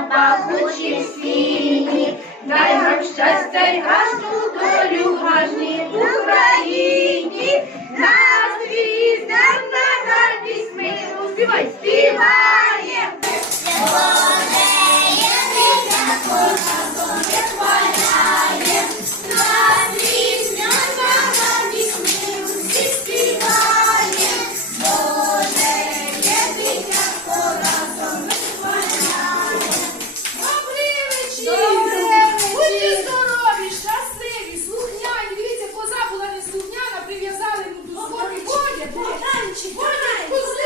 на пахучій сіні, дай нам щастя й гашну долю гажні Україні, нас віздям на радість ми співай, співаєм. What?